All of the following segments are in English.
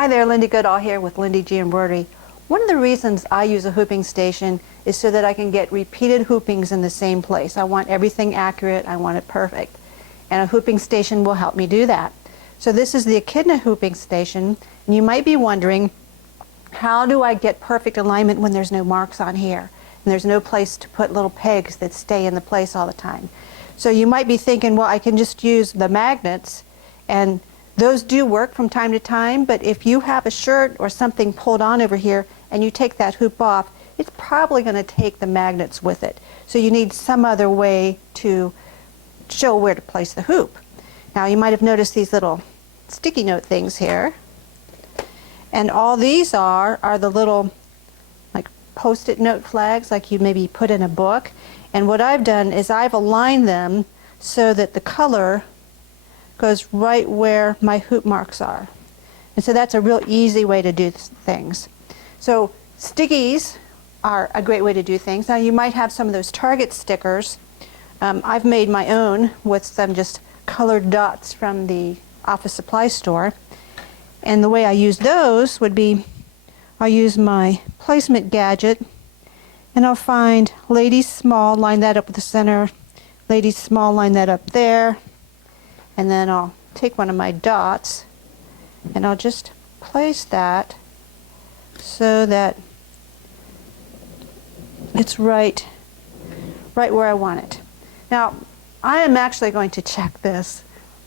Hi there, Lindy Goodall here with Lindy G Embroidery. One of the reasons I use a hooping station is so that I can get repeated hoopings in the same place. I want everything accurate, I want it perfect. And a hooping station will help me do that. So this is the Echidna Hooping Station, and you might be wondering, how do I get perfect alignment when there's no marks on here? And there's no place to put little pegs that stay in the place all the time. So you might be thinking, well, I can just use the magnets, and those do work from time to time, but if you have a shirt or something pulled on over here and you take that hoop off, it's probably going to take the magnets with it. So you need some other way to show where to place the hoop. Now you might have noticed these little sticky note things here. And all these are the little like post-it note flags like you maybe put in a book. And what I've done is I've aligned them so that the color goes right where my hoop marks are. And so that's a real easy way to do things. So stickies are a great way to do things. Now you might have some of those Target stickers. I've made my own with some just colored dots from the office supply store. And the way I use those would be, I'll use my placement gadget and I'll find ladies small, line that up with the center, ladies small, line that up there. And then I'll take one of my dots and I'll just place that so that it's right where I want it. Now, I am actually going to check this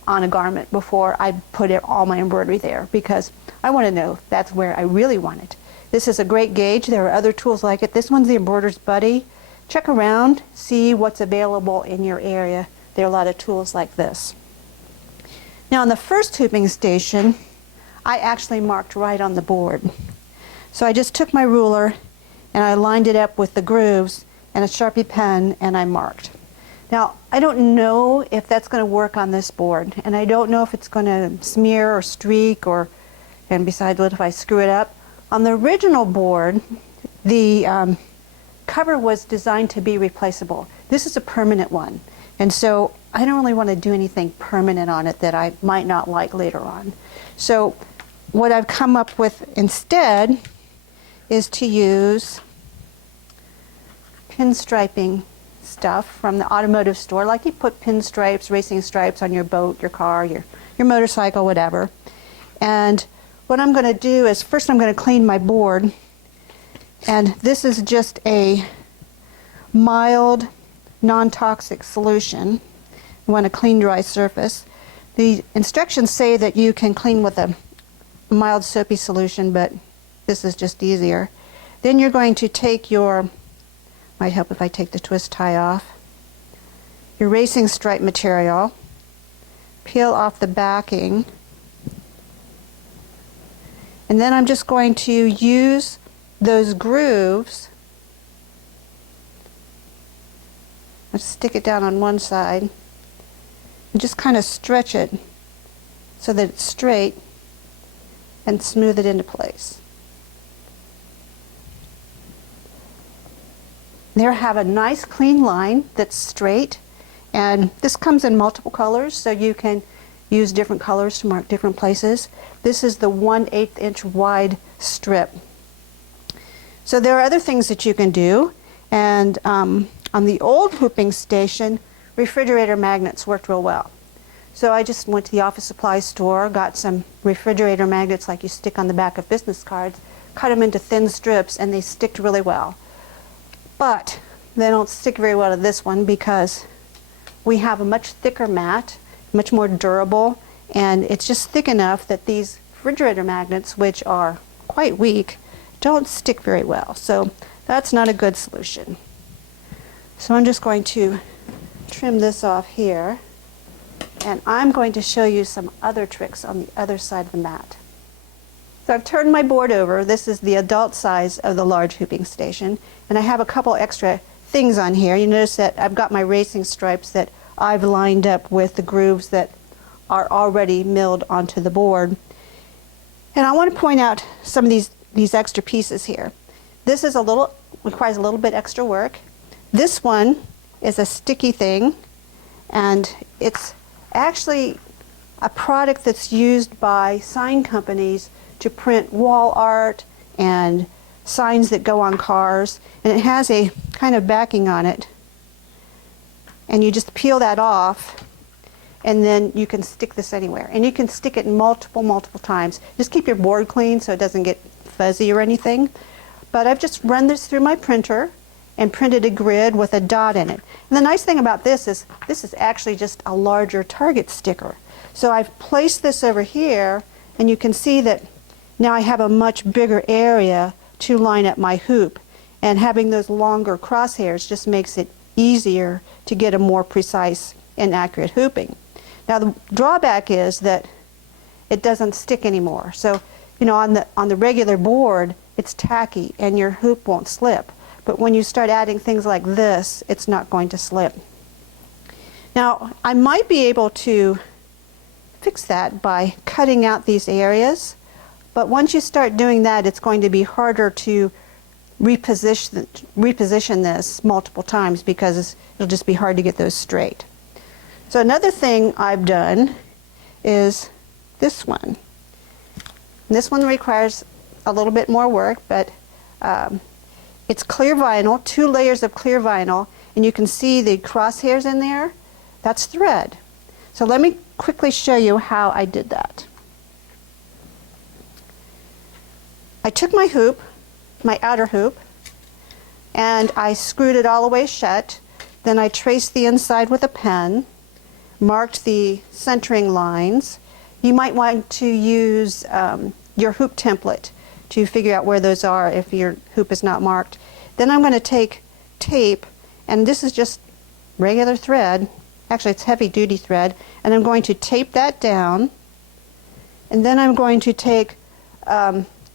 on a garment before I put all my embroidery there, because I want to know if that's where I really want it. This is a great gauge. There are other tools like it. This one's the Embroider's Buddy. Check around, see what's available in your area. There are a lot of tools like this. Now on the first hooping station, I actually marked right on the board. So I just took my ruler and I lined it up with the grooves and a Sharpie pen and I marked. Now I don't know if that's going to work on this board, and I don't know if it's going to smear or streak, and besides, what if I screw it up? On the original board, the cover was designed to be replaceable. This is a permanent one, and so I don't really want to do anything permanent on it that I might not like later on. So what I've come up with instead is to use pinstriping stuff from the automotive store, like you put pinstripes, racing stripes on your boat, your car, your motorcycle, whatever. And what I'm going to do is first I'm going to clean my board, and this is just a mild non-toxic solution. You want a clean, dry surface. The instructions say that you can clean with a mild soapy solution, but this is just easier. Then you're going to take your, might help if I take the twist tie off, your racing stripe material, peel off the backing, and then I'm just going to use those grooves. I'll stick it down on one side and just kind of stretch it so that it's straight and smooth it into place. There I have a nice clean line that's straight, and this comes in multiple colors, so you can use different colors to mark different places. This is the 1/8 inch wide strip. So there are other things that you can do, and on the old hooping station, refrigerator magnets worked real well. So I just went to the office supply store, got some refrigerator magnets like you stick on the back of business cards, cut them into thin strips, and they sticked really well. But they don't stick very well to this one because we have a much thicker mat, much more durable, and it's just thick enough that these refrigerator magnets, which are quite weak, don't stick very well. So that's not a good solution. So I'm just going to trim this off here, and I'm going to show you some other tricks on the other side of the mat. So I've turned my board over. This is the adult size of the large hooping station, and I have a couple extra things on here. You notice that I've got my racing stripes that I've lined up with the grooves that are already milled onto the board. And I want to point out some of these extra pieces here. This is requires a little bit extra work. This one is a sticky thing, and it's actually a product that's used by sign companies to print wall art and signs that go on cars, and it has a kind of backing on it, and you just peel that off, and then you can stick this anywhere, and you can stick it multiple times. Just keep your board clean so it doesn't get fuzzy or anything. But I've just run this through my printer and printed a grid with a dot in it. And the nice thing about this is actually just a larger target sticker. So I've placed this over here, and you can see that now I have a much bigger area to line up my hoop, and having those longer crosshairs just makes it easier to get a more precise and accurate hooping. Now the drawback is that it doesn't stick anymore. So, you know, on the regular board, it's tacky and your hoop won't slip. But when you start adding things like this, it's not going to slip. Now, I might be able to fix that by cutting out these areas, but once you start doing that, it's going to be harder to reposition this multiple times because it'll just be hard to get those straight. So another thing I've done is this one. And this one requires a little bit more work, but it's clear vinyl, 2 layers of clear vinyl, and you can see the crosshairs in there. That's thread. So let me quickly show you how I did that. I took my hoop, my outer hoop, and I screwed it all the way shut. Then I traced the inside with a pen, marked the centering lines. You might want to use your hoop template to figure out where those are if your hoop is not marked. Then I'm going to take tape, and this is just regular thread. Actually, it's heavy duty thread, and I'm going to tape that down, and then I'm going to take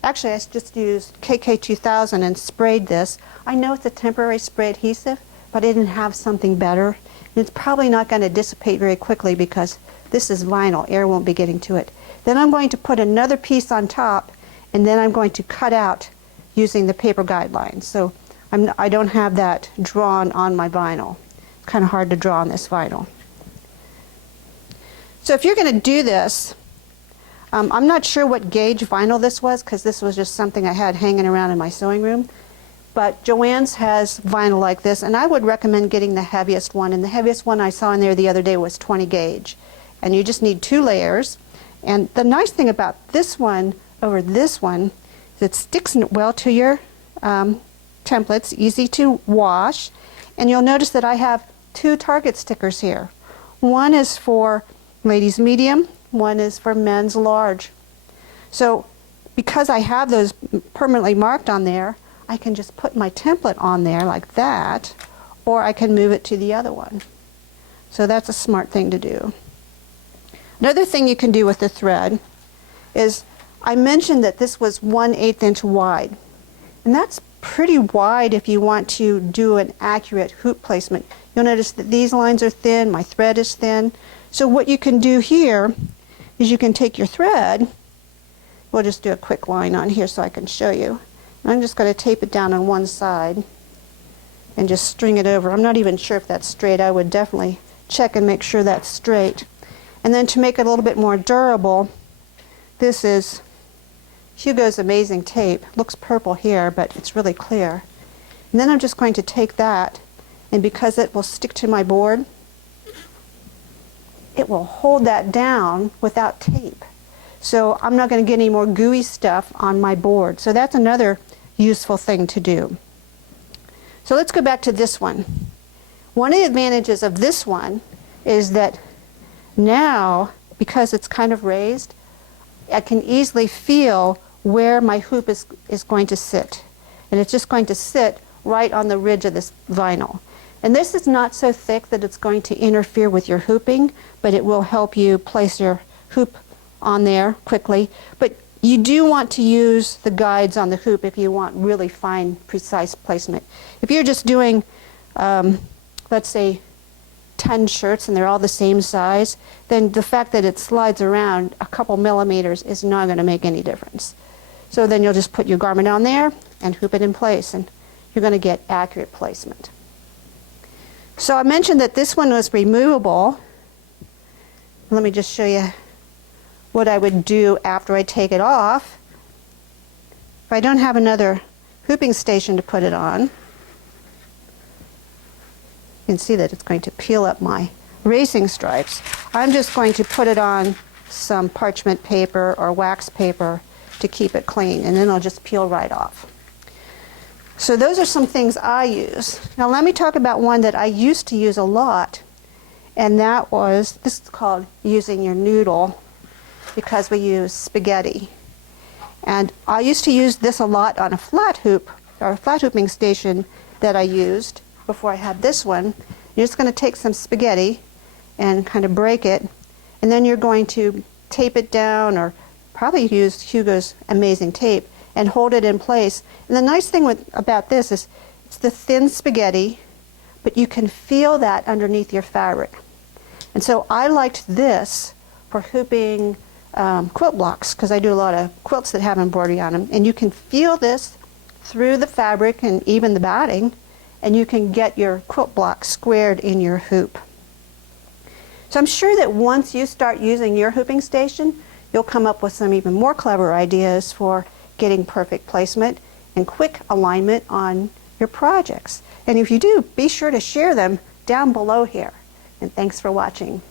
actually, I just used KK2000 and sprayed this. I know it's a temporary spray adhesive, but I didn't have something better. And it's probably not going to dissipate very quickly because this is vinyl. Air won't be getting to it. Then I'm going to put another piece on top, and then I'm going to cut out using the paper guidelines. So I don't have that drawn on my vinyl. It's kind of hard to draw on this vinyl. So if you're going to do this, I'm not sure what gauge vinyl this was because this was just something I had hanging around in my sewing room. But Joann's has vinyl like this, and I would recommend getting the heaviest one. And the heaviest one I saw in there the other day was 20 gauge. And you just need 2 layers. And the nice thing about this one over this one is it sticks well to your templates, easy to wash. And you'll notice that I have 2 target stickers here. One is for ladies medium, one is for men's large. So because I have those permanently marked on there, I can just put my template on there like that, or I can move it to the other one. So that's a smart thing to do. Another thing you can do with the thread is, I mentioned that this was 1/8 inch wide. And that's pretty wide if you want to do an accurate hoop placement. You'll notice that these lines are thin, my thread is thin. So what you can do here is you can take your thread, we'll just do a quick line on here so I can show you. I'm just going to tape it down on one side and just string it over. I'm not even sure if that's straight. I would definitely check and make sure that's straight. And then to make it a little bit more durable, this is Hugo's Amazing Tape. It looks purple here, but it's really clear. And then I'm just going to take that, and because it will stick to my board, it will hold that down without tape. So I'm not going to get any more gooey stuff on my board. So that's another useful thing to do. So let's go back to this one. One of the advantages of this one is that now, because it's kind of raised, I can easily feel where my hoop is going to sit. And it's just going to sit right on the ridge of this vinyl. And this is not so thick that it's going to interfere with your hooping, but it will help you place your hoop on there quickly. But you do want to use the guides on the hoop if you want really fine, precise placement. If you're just doing, let's say, 10 shirts and they're all the same size, then the fact that it slides around a couple millimeters is not going to make any difference. So then you'll just put your garment on there and hoop it in place, and you're going to get accurate placement. So I mentioned that this one was removable. Let me just show you what I would do after I take it off. if I don't have another hooping station to put it on, you can see that it's going to peel up my racing stripes. I'm just going to put it on some parchment paper or wax paper to keep it clean, and then it'll just peel right off. So those are some things I use. Now let me talk about one that I used to use a lot, and that was, this is called using your noodle, because we use spaghetti. And I used to use this a lot on a flat hoop, or a flat hooping station that I used before I had this one. You're just going to take some spaghetti and kind of break it, and then you're going to tape it down, or probably use Hugo's amazing tape, and hold it in place. And the nice thing about this is it's the thin spaghetti, but you can feel that underneath your fabric. And so I liked this for hooping quilt blocks, because I do a lot of quilts that have embroidery on them, and you can feel this through the fabric and even the batting, and you can get your quilt block squared in your hoop. So I'm sure that once you start using your hooping station, you'll come up with some even more clever ideas for getting perfect placement and quick alignment on your projects. And if you do, be sure to share them down below here. And thanks for watching.